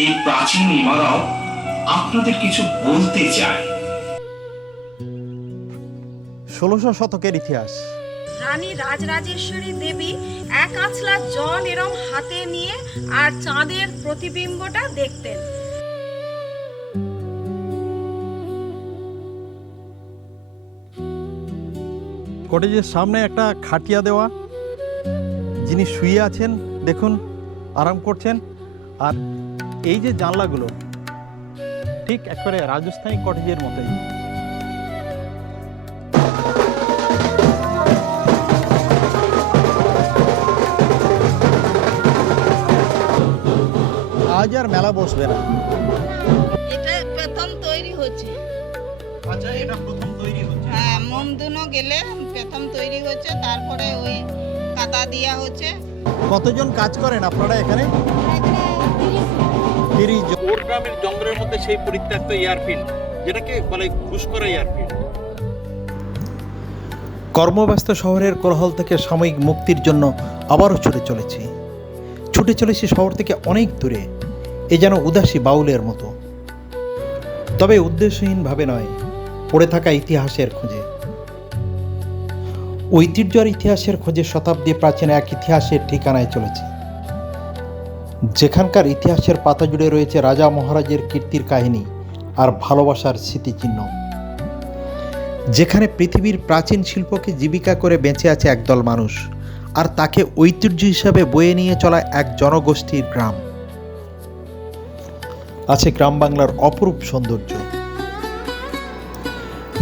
এই প্রাচীন ইমারাও আপনাদের কিছু বলতে চায়। ১৬০০ শতকের ইতিহাস। রানী রাজরাজেশ্বরী দেবী এক আছলা জল এরম হাতে নিয়ে আর চাঁদের প্রতিবিম্বটা দেখতেন। কটেজের সামনে একটা খাটিয়া দেওয়া, যিনি শুয়ে আছেন দেখুন, আরাম করছেন। আর এই যে জানলাগুলো ঠিক একবারে রাজস্থানী কটেজের মতোই। আজ আর মেলা বসবে না। এটা প্রথম তৈরি হচ্ছে। আচ্ছা, এটা প্রথম তৈরি হচ্ছে। হ্যাঁ, মোম দুনো গেলে প্রথম তৈরি হচ্ছে, তারপরে ওই কাদা দেওয়া হচ্ছে। কতজন কাজ করেন আপনারা এখানে? 30 জন। ওর গ্রামের জঙ্গলের মধ্যে সেই পরিত্যক্ত এয়ারফিল্ড, যেটাকে বলে ঘুষকরা এয়ারফিল্ড। কর্মব্যস্ত শহরের কোলাহল থেকে সাময়িক মুক্তির জন্য আবারও ছুটে চলেছি শহর থেকে অনেক দূরে। এ যেন উদাসী বাউলের মতো, তবে উদ্দেশ্যহীনভাবে নয়, পড়ে থাকা ইতিহাসের খোঁজে। ঐতিহ্য আর ইতিহাসের খোঁজে শতাব্দী প্রাচীন এক ইতিহাসের ঠিকানায় চলেছি, যেখানকার ইতিহাসের পাতা জুড়ে রয়েছে রাজা মহারাজের কীর্তির কাহিনী আর ভালোবাসার স্মৃতিচিহ্ন, যেখানে পৃথিবীর প্রাচীন শিল্পকে জীবিকা করে বেঁচে আছে একদল মানুষ, আর তাকে ঐতিহ্য হিসাবে বয়ে নিয়ে চলা এক জনগোষ্ঠীর গ্রাম। আছে গ্রাম বাংলার অপরূপ সৌন্দর্য।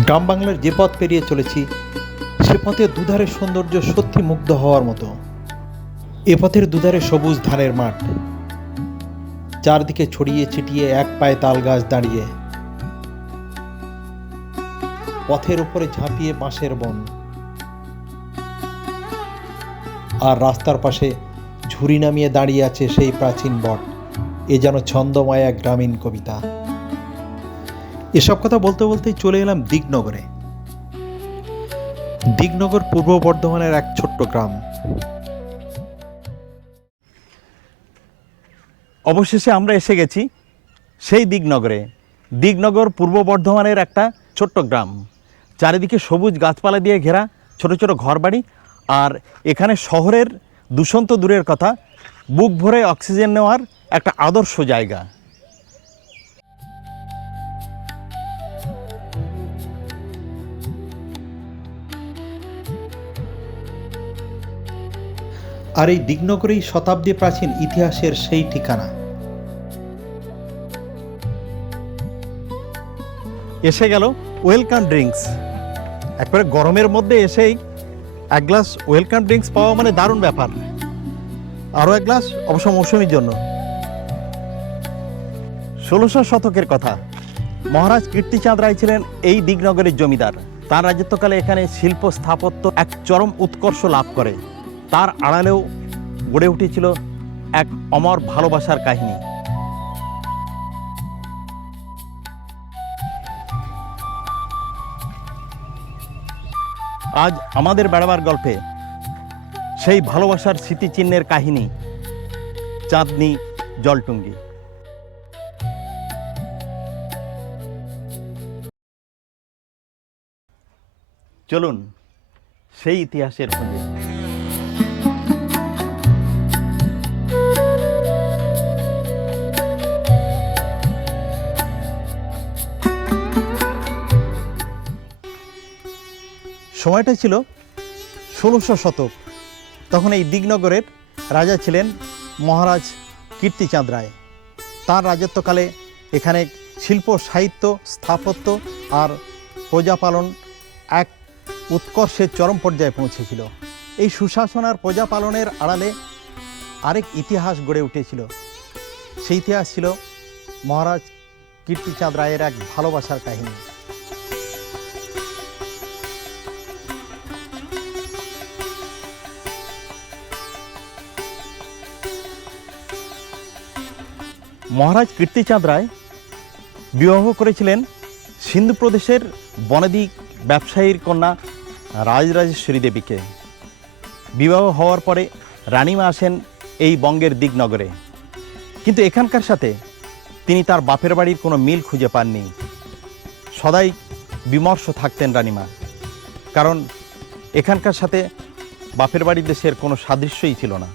গ্রাম বাংলার যে পথ পেরিয়ে চলেছি, সে পথের দুধারের সৌন্দর্য সত্যি মুগ্ধ হওয়ার মতো। এ পথের দুধারে সবুজ ধানের মাঠ, চারদিকে ছড়িয়ে ছিটিয়ে এক পায়ে তাল গাছ দাঁড়িয়ে, পথের উপরে ঝাঁপিয়ে বাঁশের বন, আর রাস্তার পাশে ঝুড়ি নামিয়ে দাঁড়িয়ে আছে সেই প্রাচীন বট। এ যেন ছন্দময় এক গ্রামীণ কবিতা। এসব কথা বলতে বলতেই চলে এলাম দিগনগরে। দিগনগর পূর্ব বর্ধমানের এক ছোট্ট গ্রাম। অবশেষে আমরা এসে গেছি সেই দিগনগরে। দিগনগর পূর্ব বর্ধমানের একটা ছোট্ট গ্রাম, চারিদিকে সবুজ গাছপালা দিয়ে ঘেরা, ছোট ছোট ঘরবাড়ি। আর এখানে শহরের দূষণ তো দূরের কথা, বুক ভরে অক্সিজেন নেওয়ার একটা আদর্শ জায়গা। আর এই দিগনগরেই শতাব্দী প্রাচীন ইতিহাসের সেই ঠিকানা। এসে গেল ওয়েলকাম ড্রিঙ্কস। একবারে গরমের মধ্যে এসেই এক গ্লাস ওয়েলকাম ড্রিঙ্কস পাওয়া মানে দারুণ ব্যাপার। আরও এক গ্লাস অবশ্য মৌসুমীর জন্য। ১৬০০ শতকের কথা। মহারাজ কীর্তিচাঁদ রায় ছিলেন এই দিগনগরের জমিদার। তার রাজত্বকালে এখানে শিল্প স্থাপত্য এক চরম উৎকর্ষ লাভ করে। তার আড়ালেও গড়ে উঠেছিল এক অমর ভালোবাসার কাহিনী। আজ আমাদের বেড়াবার গল্পে সেই ভালোবাসার স্মৃতিচিহ্নের কাহিনী চাঁদনী জলটুঙ্গি। চলুন সেই ইতিহাসের খোঁজে। সময়টা ছিল ১৬০০ শতক। তখন এই দিগনগরের রাজা ছিলেন মহারাজ কীর্তিচাঁদ রায়। তার রাজত্বকালে এখানে শিল্প, সাহিত্য, স্থাপত্য আর প্রজাপালন এক উৎকর্ষের চরম পর্যায়ে পৌঁছেছিল। এই সুশাসন আর প্রজাপালনের আড়ালে আরেক ইতিহাস গড়ে উঠেছিল। সেই ইতিহাস ছিল মহারাজ কীর্তিচাঁদ রায়ের এক ভালোবাসার কাহিনী। মহারাজ কীর্তিচাঁদ রায় বিবাহ করেছিলেন সিন্ধু প্রদেশের বনেদি ব্যবসায়ীর কন্যা রাজরাজেশ্বরী দেবীকে। বিবাহ হওয়ার পরে রানীমা আসেন এই বঙ্গের দিগনগরে। কিন্তু এখানকার সাথে তিনি তার বাপের বাড়ির কোনো মিল খুঁজে পাননি। সদাই বিমর্ষ থাকতেন রানীমা, কারণ এখানকার সাথে বাপের বাড়ির দেশের কোনো সাদৃশ্যই ছিল না।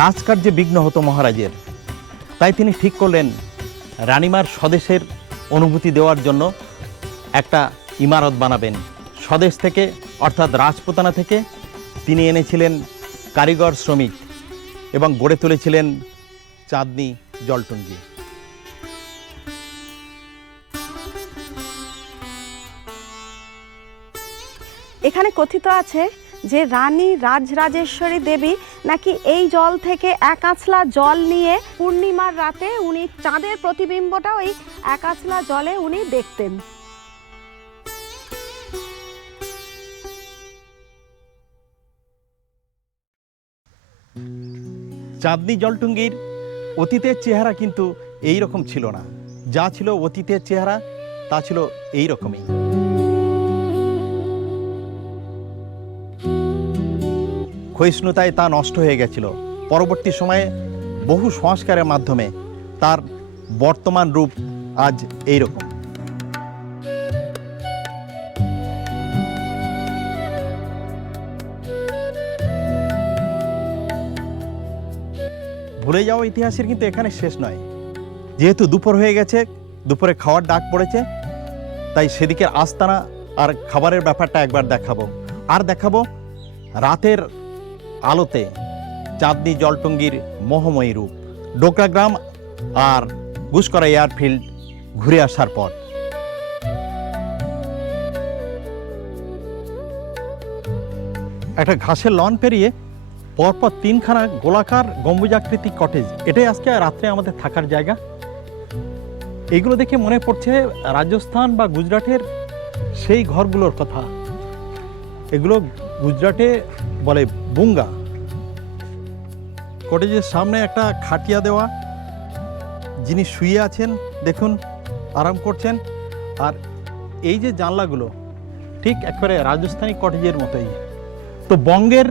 রাজকার্যে বিঘ্ন হতো মহারাজের, তাই তিনি ঠিক করলেন রানীমার স্বদেশের অনুভূতি দেওয়ার জন্য একটা ইমারত বানাবেন। স্বদেশ থেকে অর্থাৎ রাজপুতানা থেকে তিনি এনেছিলেন কারিগর শ্রমিক এবং গড়ে তুলেছিলেন চাঁদনি জলটুঙ্গি। এখানে কথিত আছে যে রানী রাজরাজেশ্বরী দেবী নাকি এই জল থেকে এক আঁচলা জল নিয়ে পূর্ণিমার রাতে উনি চাঁদের প্রতিবিম্বটা ওই এক আঁচলা জলে উনি দেখতেন। চাঁদনি জলটুঙ্গির অতীতের চেহারা কিন্তু এই রকম ছিল না। যা ছিল অতীতের চেহারা তা ছিল এই রকমই। ক্ষয়িষ্ণুতায় তা নষ্ট হয়ে গেছিল। পরবর্তী সময়ে বহু সংস্কারের মাধ্যমে তার বর্তমান রূপ আজ এই রকম। ভুলে যাওয়া ইতিহাসের কিন্তু এখানে শেষ নয়। যেহেতু দুপুর হয়ে গেছে, দুপুরে খাওয়ার ডাক পড়েছে, তাই সেদিকের আস্তানা আর খাবারের ব্যাপারটা একবার দেখাবো। আর দেখাবো রাতের আলোতে চাঁদনি জলটুঙ্গির মোহময়ী রূপ। ডোকরা গ্রাম আর গুসকরা এয়ারফিল্ড ঘুরে আসার পর একটা ঘাসের লন পেরিয়ে পরপর তিনখানা গোলাকার গম্বুজাকৃতি কটেজ, এটাই আজকে রাত্রে আমাদের থাকার জায়গা। এইগুলো দেখে মনে পড়ছে রাজস্থান বা গুজরাটের সেই ঘরগুলোর কথা। এগুলো গুজরাটে বলে বুঙ্গা। কটেজের সামনে একটা খাটিয়া দেওয়া, যিনি শুয়ে আছেন দেখুন আরাম করছেন। আর এই যে জানলাগুলো ঠিক একবারে রাজস্থানী কটেজের মতোই। তো বঙ্গের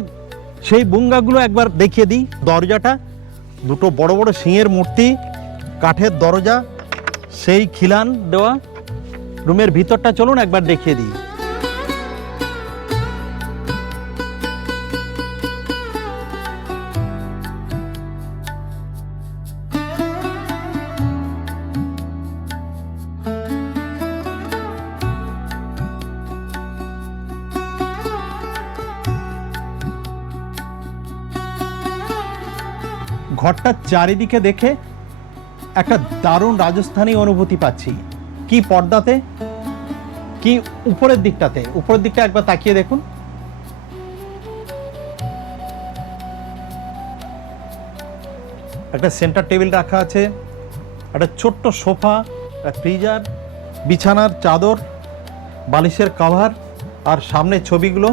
সেই বুঙ্গাগুলো একবার দেখিয়ে দিই। দরজাটা দুটো বড় বড় সিংহের মূর্তি, কাঠের দরজা, সেই খিলান দেওয়া। রুমের ভিতরটা চলুন একবার দেখিয়ে দিই। ঘরটার চারিদিকে দেখে একটা দারুণ রাজস্থানী অনুভূতি পাচ্ছি। কি পর্দাতে, কি উপরের দিকটাতে। উপরের দিকটা একবার তাকিয়ে দেখুন। একটা সেন্টার টেবিল রাখা আছে, একটা ছোট্ট সোফা, একটা ফ্রিজার, বিছানার চাদর, বালিশের কভার, আর সামনে ছবিগুলো।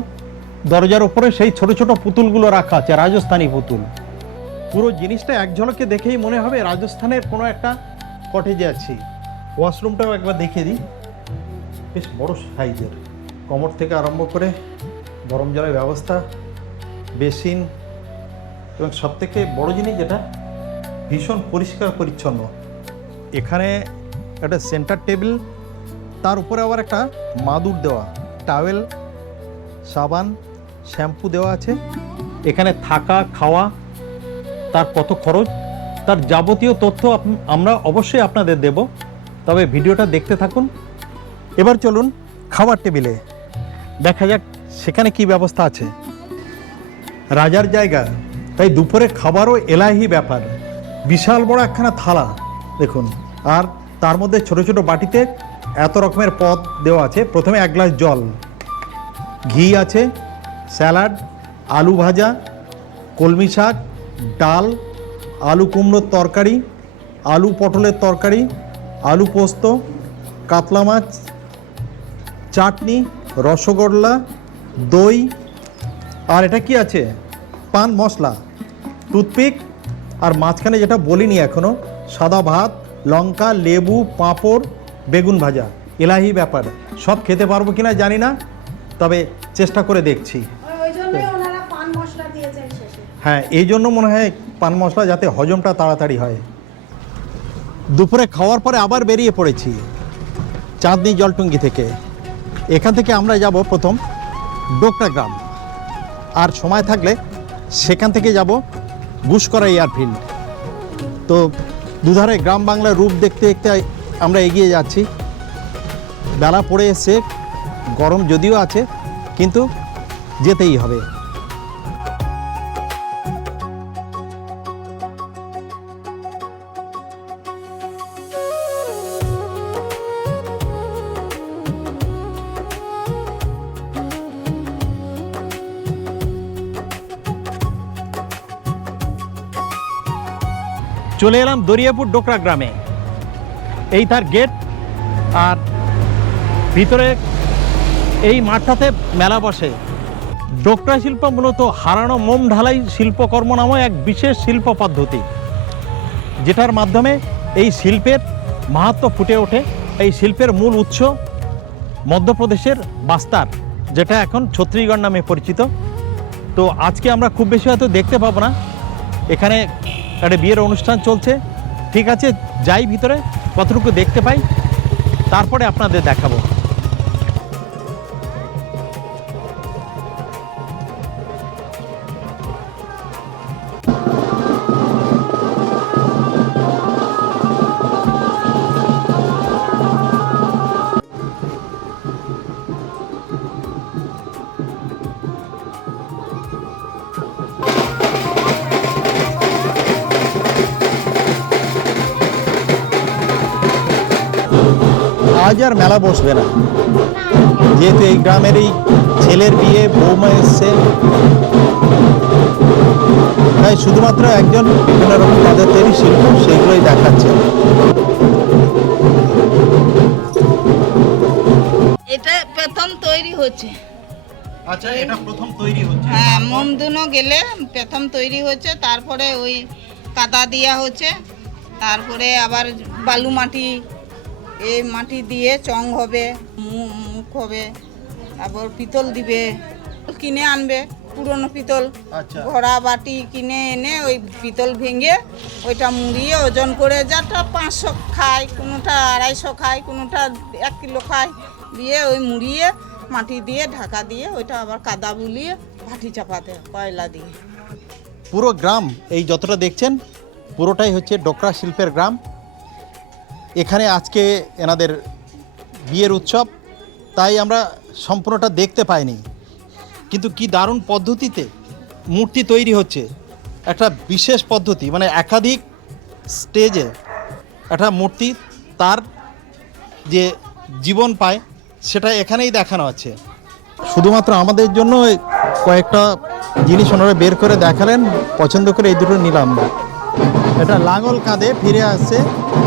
দরজার উপরে সেই ছোট ছোট পুতুলগুলো রাখা আছে, রাজস্থানী পুতুল। পুরো জিনিসটা এক ঝলকে দেখেই মনে হবে রাজস্থানের কোনো একটা কটেজে আছি। ওয়াশরুমটাও একবার দেখিয়ে দিই। বেশ বড় সাইজের, কমোড থেকে আরম্ভ করে গরম জলের ব্যবস্থা, বেসিন, এবং সবথেকে বড় জিনিস যেটা ভীষণ পরিষ্কার পরিচ্ছন্ন। এখানে একটা সেন্টার টেবিল, তার উপরে আবার একটা মাদুর দেওয়া, টাওয়েল, সাবান, শ্যাম্পু দেওয়া আছে। এখানে থাকা খাওয়া, তার কত খরচ, তার যাবতীয় তথ্য আমরা অবশ্যই আপনাদের দেব, তবে ভিডিওটা দেখতে থাকুন। এবার চলুন খাবার টেবিলে, দেখা যাক সেখানে কি ব্যবস্থা আছে। রাজার জায়গা, তাই দুপুরে খাবারও এলাহি ব্যাপার। বিশাল বড় একখানা থালা দেখুন, আর তার মধ্যে ছোট ছোট বাটিতে এত রকমের পদ দেওয়া আছে। প্রথমে এক গ্লাস জল, ঘি আছে, স্যালাড, আলু ভাজা, কলমি শাক, ডাল, আলু কুমড়োর তরকারি, আলু পটলের তরকারি, আলু পোস্ত, কাতলা মাছ, চাটনি, রসগোল্লা, দই, আর এটা কি আছে, পান মশলা, টুথপিক, আর মাঝখানে যেটা বলিনি এখনো, সাদা ভাত, লঙ্কা, লেবু, পাঁপড়, বেগুন ভাজা। এলাহি ব্যাপার। সব খেতে পারবো কিনা জানি না, তবে চেষ্টা করে দেখছি। জন্যই ওনারা পান মশলা দিয়েছেন শেষে। হ্যাঁ, এই জন্য মনে হয় পান মশলা, যাতে হজমটা তাড়াতাড়ি হয়। দুপুরে খাওয়ার পরে আবার বেরিয়ে পড়েছি চাঁদনি জলটুঙ্গি থেকে। এখান থেকে আমরা যাব প্রথম ডোকরা গ্রাম, আর সময় থাকলে সেখান থেকে যাব গুসকরা এয়ারফিল্ড। তো দুধারে গ্রাম বাংলার রূপ দেখতে দেখতে আমরা এগিয়ে যাচ্ছি। বেলা পড়ে এসছে, গরম যদিও আছে, কিন্তু যেতেই হবে। চলে এলাম দরিয়াপুর ডোকরা গ্রামে। এই তার গেট, আর ভিতরে এই মাঠটাতে মেলা বসে। ডোকরা শিল্প মূলত হারানো মোম ঢালাই শিল্পকর্ম নামে এক বিশেষ শিল্প পদ্ধতি, যেটার মাধ্যমে এই শিল্পের মাহাত্ম্য ফুটে ওঠে। এই শিল্পের মূল উৎস মধ্যপ্রদেশের বাস্তার, যেটা এখন ছত্তিশগড় নামে পরিচিত। তো আজকে আমরা খুব বেশি হয়তো দেখতে পাবো না। এখানে একটা বিয়ের অনুষ্ঠান চলছে। ঠিক আছে, যাই ভিতরে, কতটুকু দেখতে পাই, তারপরে আপনাদের দেখাবো। আজ আর মেলা বসবে না, যেহেতু এই গ্রামেরই ছেলের বিয়ে, বৌমা এসছে, তাই শুধুমাত্র একজন বিভিন্ন রকম তাদের তৈরি শিল্প সেইগুলোই দেখাচ্ছে। এটা প্রথম তৈরি হচ্ছে। আচ্ছা, এটা প্রথম তৈরি হচ্ছে। হ্যাঁ, মোমদুনো গেলে প্রথম তৈরি হচ্ছে, তারপরে ওই কাদা দেওয়া হচ্ছে, তারপরে আবার বালু মাটি, এই মাটি দিয়ে চং হবে, মুখ হবে, তারপর পিতল দিবে, কিনে আনবে পুরনো পিতল, আচ্ছা, ঘড়া বাটি কিনে এনে ওই পিতল ভেঙে ওইটা মুড়িয়ে ওজন করে, যাটা 500 খায়, কোনোটা 250 খায়, কোনোটা 1 কিলো খায়, দিয়ে ওই মুড়িয়ে মাটি দিয়ে ঢাকা দিয়ে ওইটা আবার কাদা বুলিয়ে ভাটি চাপাতে কয়লা দিয়ে। পুরো গ্রাম এই যতটা দেখছেন পুরোটাই হচ্ছে ডোকরা শিল্পের গ্রাম। এখানে আজকে এনাদের বিয়ের উৎসব, তাই আমরা সম্পূর্ণটা দেখতে পাইনি, কিন্তু কি দারুণ পদ্ধতিতে মূর্তি তৈরি হচ্ছে। একটা বিশেষ পদ্ধতি, মানে একাধিক স্টেজে একটা মূর্তি তার যে জীবন পায় সেটা এখানেই দেখানো আছে। শুধুমাত্র আমাদের জন্য কয়েকটা জিনিস ওনারা বের করে দেখালেন, পছন্দ করে এই দুটো নিলাম। এটা লাঙল কাঁধে ফিরে আসছে,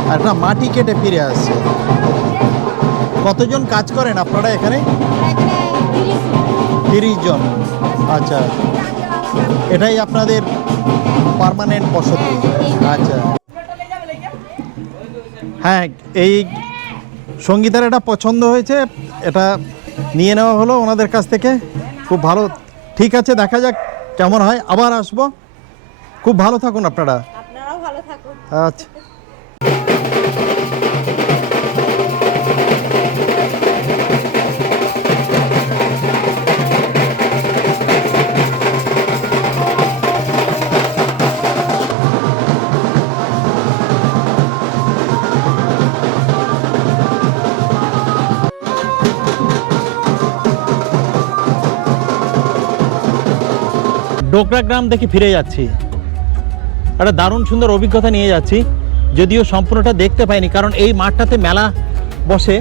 আর একটা মাটি কেটে ফিরে আসছে। কতজন কাজ করেন আপনারা এখানে? 30 জন। আচ্ছা, এটাই আপনাদের পার্মানেন্ট বসতি? আচ্ছা, হ্যাঁ, এই সঙ্গীতের এটা পছন্দ হয়েছে, এটা নিয়ে নেওয়া হলো ওনাদের কাছ থেকে। খুব ভালো, ঠিক আছে, দেখা যাক কেমন হয়, আবার আসবো। খুব ভালো থাকুন আপনারা। আপনারাও ভালো থাকুন। আচ্ছা, ডোকরা গ্রাম দেখে ফিরে যাচ্ছি। একটা দারুণ সুন্দর অভিজ্ঞতা নিয়ে যাচ্ছি, যদিও সম্পূর্ণটা দেখতে পাইনি, কারণ এই মাঠটাতে মেলা বসে,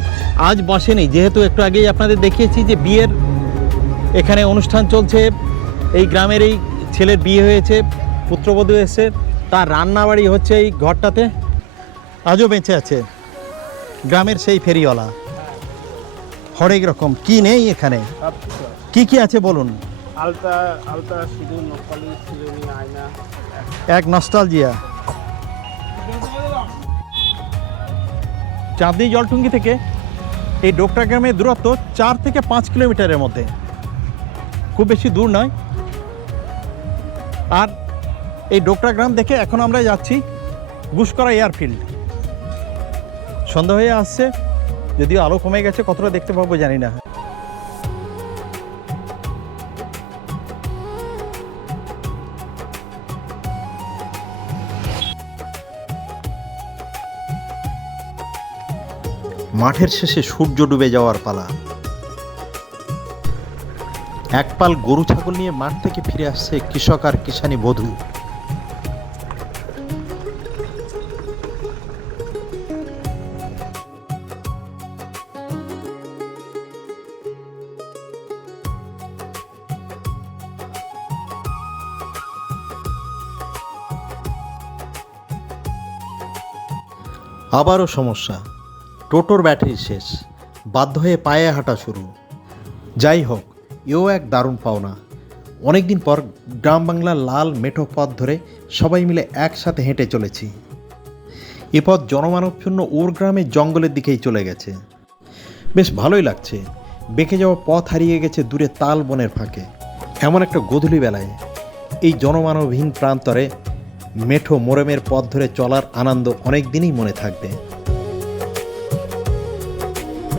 আজ বসেনি। যেহেতু একটু আগেই আপনাদের দেখিয়েছি যে বিয়ের এখানে অনুষ্ঠান চলছে, এই গ্রামের এই ছেলের বিয়ে হয়েছে, পুত্রবধূ এসে, তার রান্নাবাড়ি হচ্ছে এই ঘরটাতে। আজও বেঁচে আছে গ্রামের সেই ফেরিওয়ালা। হরেক রকম কি নেই এখানে, কি কি আছে বলুন? আলতা, সিঁদুর, নকপালি, শিরোনি, আয়না, এক নস্টালজিয়া। চাঁদনি জলটুঙ্গি থেকে এই ডোকরা গ্রামের দূরত্ব 4 থেকে 5 কিলোমিটারের মধ্যে, খুব বেশি দূর নয়। আর এই ডোকরা গ্রাম দেখে এখন আমরা যাচ্ছি গুসকরা এয়ারফিল্ড। সন্ধ্যা হয়ে আসছে, যদিও আলো কমে গেছে, কতটা দেখতে পাবো জানি না। মাঠের শেষে সূর্য ডুবে যাওয়ার পালা। এক পাল গরু ছাগল নিয়ে মাঠ থেকে ফিরে আসছে কৃষক আর কিষানি বধূ। আবারও সমস্যা, টোটোর ব্যাটারি শেষ, বাধ্য হয়ে পায়ে হাঁটা শুরু। যাই হোক, এও এক দারুণ পাওনা। অনেকদিন পর গ্রাম বাংলার লাল মেঠো পথ ধরে সবাই মিলে একসাথে হেঁটে চলেছি। এ পথ জনমানবশূন্য ওর গ্রামের জঙ্গলের দিকেই চলে গেছে। বেশ ভালোই লাগছে। বেঁকে যাওয়া পথ হারিয়ে গেছে দূরে তাল বনের ফাঁকে। এমন একটা গোধূলি বেলায় এই জনমানবহীন প্রান্তরে মেঠো মোরমের পথ ধরে চলার আনন্দ অনেক দিনই মনে থাকবে।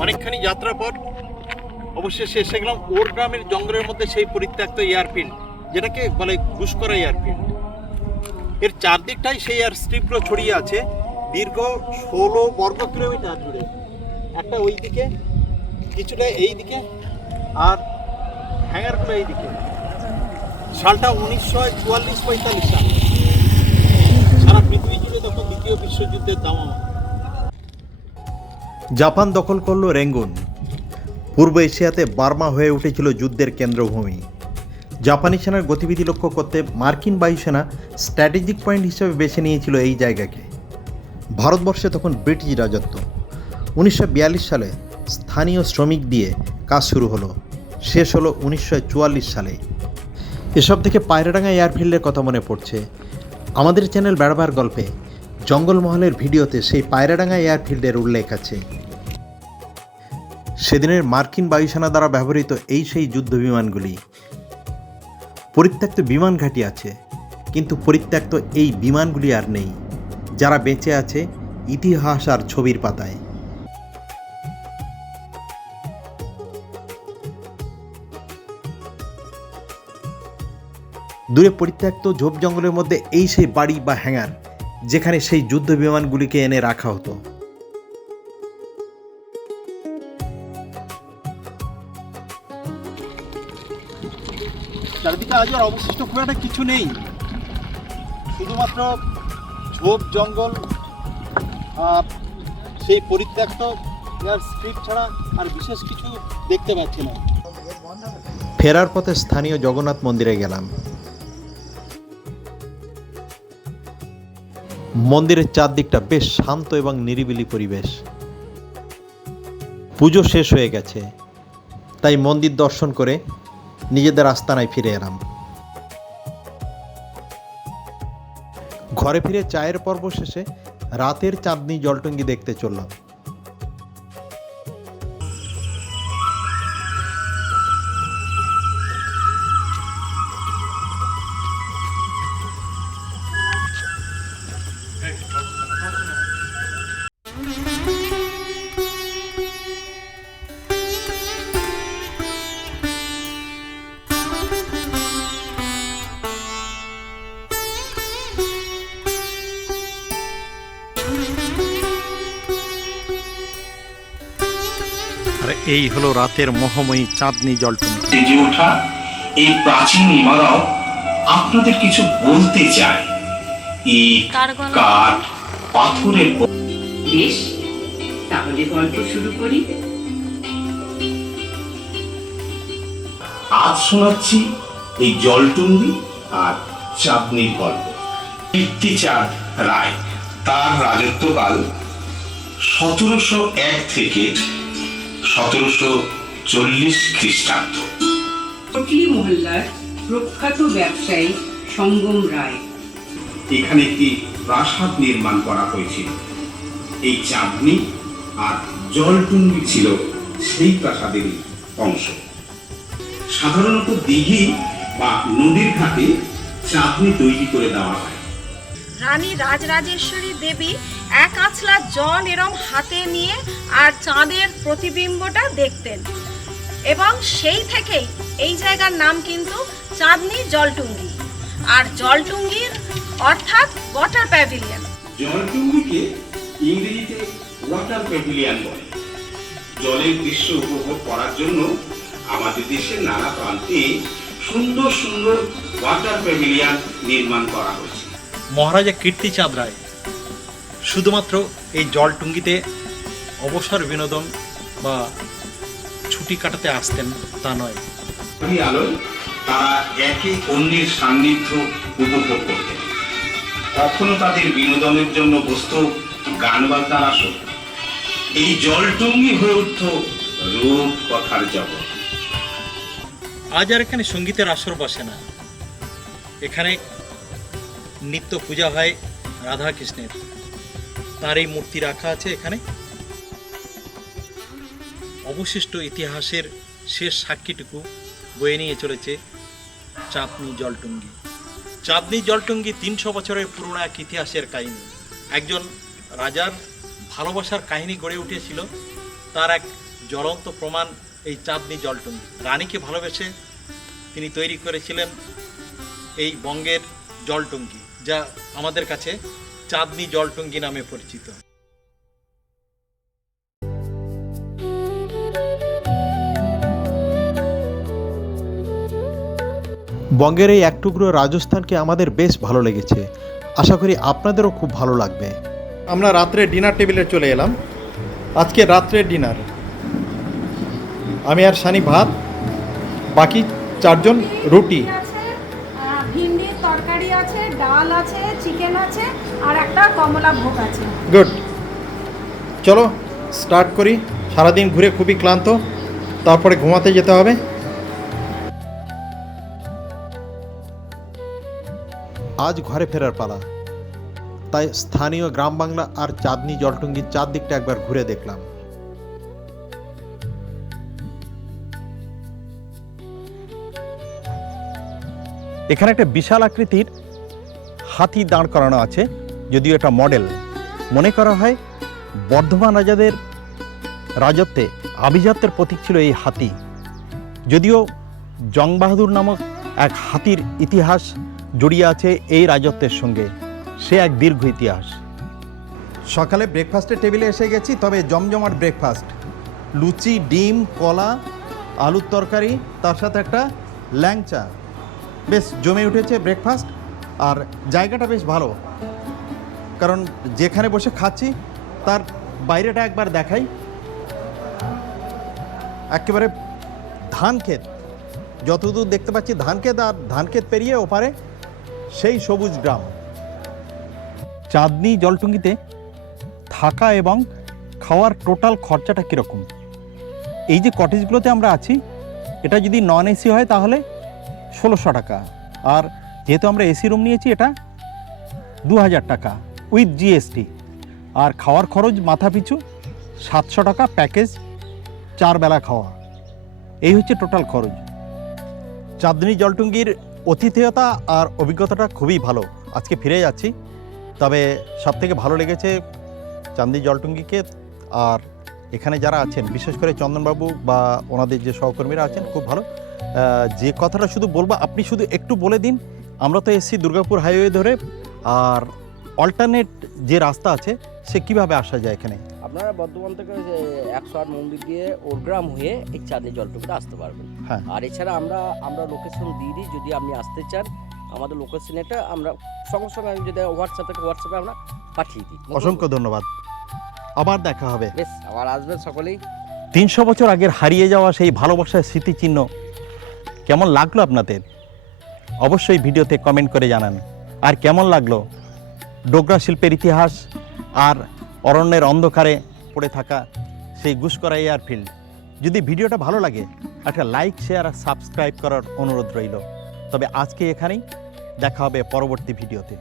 অনেকখানি যাত্রা পর অবশেষে এসে গেলাম ওর গ্রামের জঙ্গলের মধ্যে সেই পরিত্যক্ত এয়ারফিল্ড, যেটাকে বলে গুসকরা এয়ারফিল্ড। এর চারদিকটাই সেই এয়ার স্ট্রিপগুলো ছড়িয়ে আছে দীর্ঘ 16 বর্গ কিলোমিটার জুড়ে। একটা ওই দিকে, কিছুটা এই দিকে, আর হ্যাঙ্গারগুলো এই দিকে। সালটা 1944-45 সাল। সারা পৃথিবী জুড়ে তখন দ্বিতীয় বিশ্বযুদ্ধের দামামা। জাপান দখল করল রেঙ্গুন। পূর্ব এশিয়াতে বার্মা হয়ে উঠেছিল যুদ্ধের কেন্দ্রভূমি। জাপানি সেনার গতিবিধি লক্ষ্য করতে মার্কিন বায়ুসেনা স্ট্র্যাটেজিক পয়েন্ট হিসেবে বেছে নিয়েছিল এই জায়গাকে। ভারতবর্ষে তখন ব্রিটিশ রাজত্ব। 1942 সালে স্থানীয় শ্রমিক দিয়ে কাজ শুরু হলো, শেষ হলো 1944 সালে। এসব থেকে পায়রাডাঙ্গা এয়ারফিল্ডের কথা মনে পড়ছে। আমাদের চ্যানেল বেড়াবার গল্পে জঙ্গলমহলের ভিডিওতে সেই পায়রাডাঙ্গা এয়ারফিল্ডের উল্লেখ আছে। সেদিনের মার্কিন বায়ুসেনা দ্বারা ব্যবহৃত এই সেই যুদ্ধ বিমানগুলি। পরিত্যক্ত বিমান ঘাঁটি আছে, কিন্তু পরিত্যক্ত এই বিমানগুলি আর নেই। যারা বেঁচে আছে ইতিহাস আর ছবির পাতায়। দূরে পরিত্যক্ত ঝোপ জঙ্গলের মধ্যে এই সেই বাড়ি বা হ্যাঙ্গার, যেখানে সেই যুদ্ধ বিমানগুলিকে এনে রাখা হতো। চারিদিকে আজ আর অবশিষ্ট খুব একটা কিছু নেই, শুধুমাত্র ঝোপ জঙ্গল আর সেই পরিত্যক্ত এয়ার স্ট্রিপ ছাড়া আর বিশেষ কিছু দেখতে পাচ্ছি না। ফেরার পথে স্থানীয় জগন্নাথ মন্দিরে গেলাম। মন্দিরের চারদিকটা বেশ শান্ত এবং নিরিবিলি পরিবেশ। পুজো শেষ হয়ে গেছে, তাই মন্দির দর্শন করে নিজেদের আস্তানায় ফিরে এলাম। ঘরে ফিরে চায়ের পর্ব শেষে রাতের চাঁদনি জলটঙ্গি দেখতে চললাম। আর এই হলো রাতের মোহময়ী চাঁদনি জলটঙ্গি। জেগে ওঠা এই প্রাচীন ইমারত আপনাদের কিছু বলতে চায়। ইট, কাঠ, পাথরের। বেশ, তাহলে গল্প শুরু করি। আজ শোনাচ্ছি এই জলটুঙ্গি আর চাঁদনির গল্প। কীর্তিচাঁদ রায়, তার রাজত্বকাল 1701 থেকে 1740 খ্রিস্টাব্দ। পটলি মহল্লার প্রখ্যাত ব্যবসায়ী সঙ্গম রায়। এখানে একটি প্রাসাদ নির্মাণ করা হয়েছিল। এই চাঁদনি আর জলটুঙ্গি ছিল সেই প্রাসাদেরই অংশ। সাধারণত দিঘি বা নদীর ঘাটে চাঁদনি তৈরি করে দেওয়া হয়। রানী রাজরাজেশ্বরী দেবী এক আছলা জল এরম হাতে নিয়ে আর চাঁদের প্রতিবিম্বটা দেখতেন, এবং সেই থেকেই এই জায়গার নাম কিন্তু চাঁদনি জলটুঙ্গি। আর জলটুঙ্গির অর্থাৎ ওয়াটার প্যাভিলিয়ন। জলটুঙ্গিকে ইংরেজিতে ওয়াটার প্যাভিলিয়ন বলে। জলের দৃশ্য উপভোগ করার জন্য আমাদের দেশের নানা প্রান্তে সুন্দর সুন্দর ওয়াটার প্যাভিলিয়ন নির্মাণ করা হয়েছে। মহারাজা কীর্তিচাঁদ রায় শুধুমাত্র এই জলটুঙ্গিতে অবসর বিনোদন বা ছুটি কাটাতে আসতেন তা নয়, এই আলোয় তারা একে অন্যের সান্নিধ্য উপভোগ করতেন। কখনো তাদের বিনোদনের জন্য বসত গান বাজনার আসর। এই জলটুঙ্গি হয়ে উঠত রূপ কথার জগৎ। আজ আর এখানে সঙ্গীতের আসর বসে না, এখানে নিত্য পূজা হয় রাধা কৃষ্ণের। তার এই মূর্তি রাখা আছে এখানে। অবশিষ্ট ইতিহাসের শেষ সাক্ষীটুকু বয়ে নিয়ে চলেছে চাঁদনি জলটুঙ্গি। চাঁদনি জলটুঙ্গি 300 বছরের পুরনো এক ইতিহাসের কাহিনী। একজন রাজার ভালোবাসার কাহিনী গড়ে উঠেছিল, তার এক জ্বলন্ত প্রমাণ এই চাঁদনি জলটুঙ্গি। রানীকে ভালোবেসে তিনি তৈরি করেছিলেন এই বঙ্গের জলটুঙ্গি, যা আমাদের কাছে চাঁদনি জলটুঙ্গি নামে পরিচিত। বঙ্গের এই এক টুকরো রাজস্থানকে আমাদের বেশ ভালো লেগেছে, আশা করি আপনাদেরও খুব ভালো লাগবে। আমরা রাত্রে ডিনার টেবিলে চলে এলাম। আজকে রাত্রের ডিনার, আমি আর সানি ভাত, বাকি 4 জন রুটি। ভিন্ডির তরকারি আছে, ডাল আছে, চিকেন আছে, আর একটা কমলা ভোগ আছে। গুড, চলো স্টার্ট করি। সারাদিন ঘুরে খুবই ক্লান্ত, তারপরে ঘুমাতে যেতে হবে। আজ ঘরে ফেরার পালা, তাই স্থানীয় গ্রাম বাংলা আর চাঁদনি জলটুঙ্গির চারদিকটা একবার ঘুরে দেখলাম। এখানে একটা বিশাল আকৃতির হাতি দাঁড় করানো আছে, যদিও এটা মডেল। মনে করা হয় বর্ধমান রাজাদের রাজত্বে আভিজাত্যের প্রতীক ছিল এই হাতি। যদিও জং বাহাদুর নামক এক হাতির ইতিহাস জড়িয়ে আছে এই রাজত্বের সঙ্গে, সে এক দীর্ঘ ইতিহাস। সকালে ব্রেকফাস্টের টেবিলে এসে গেছি, তবে জমজমাট ব্রেকফাস্ট। লুচি, ডিম, কলা, আলুর তরকারি, তার সাথে একটা ল্যাংচা। বেশ জমে উঠেছে ব্রেকফাস্ট। আর জায়গাটা বেশ ভালো, কারণ যেখানে বসে খাচ্ছি তার বাইরেটা একবার দেখাই। একেবারে ধান ক্ষেত, যতদূর দেখতে পাচ্ছি ধান ক্ষেত, আর ধান ক্ষেত পেরিয়ে ওপারে সেই সবুজ গ্রাম। চাঁদনি জলটুঙ্গিতে থাকা এবং খাওয়ার টোটাল খরচাটা কীরকম? এই যে কটেজগুলোতে আমরা আছি, এটা যদি নন এসি হয় তাহলে 1600 টাকা, আর যেহেতু আমরা এসি রুম নিয়েছি এটা 2000 টাকা উইথ জিএসটি। আর খাওয়ার খরচ মাথা পিছু 700 টাকা, প্যাকেজ 4 বেলা খাওয়া। এই হচ্ছে টোটাল খরচ। চাঁদনি জলটুঙ্গির অতিথেয়তা আর অভিজ্ঞতাটা খুবই ভালো। আজকে ফিরে যাচ্ছি, তবে সবথেকে ভালো লেগেছে চাঁদনি জলটুঙ্গিকে। আর এখানে যারা আছেন, বিশেষ করে চন্দনবাবু বা ওনাদের যে সহকর্মীরা আছেন, খুব ভালো। যে কথাটা শুধু বলবো, আপনি শুধু একটু বলে দিন। আমরা তো এসছি দুর্গাপুর হাইওয়ে ধরে, আর অল্টারনেট যে রাস্তা আছে সে কিভাবে আসা যায় এখানে? আপনারা বর্ধমান থেকে 108 মন্দির দিয়ে ওরগ্রাম হয়ে এই চাঁদনি জলটুঙ্গিতে আসতে পারবেন। হ্যাঁ। আর এছাড়া আমরা লোকেশন দিয়ে দিই, যদি আপনি আসতে চান আমাদের লোকেশনটা আমরা সঙ্গে সঙ্গে, আমি যদি হোয়াটসঅ্যাপে আমরা পাঠিয়ে দিই। অসংখ্য ধন্যবাদ, আবার দেখা হবে। বেশ, আবার আসবেন সকলেই। 300 বছর আগের হারিয়ে যাওয়া সেই ভালোবাসার স্মৃতিচিহ্ন কেমন লাগলো আপনাদের? অবশ্যই ভিডিওতে কমেন্ট করে জানান। আর কেমন লাগলো ডোগরা শিল্পের ইতিহাস আর অরণ্যের অন্ধকারে পড়ে থাকা সেই গুসকরা এয়ারফিল্ড? যদি ভিডিওটা ভালো লাগে, একটা লাইক, শেয়ার আর সাবস্ক্রাইব করার অনুরোধ রইল। তবে আজকে এখানেই, দেখা হবে পরবর্তী ভিডিওতে।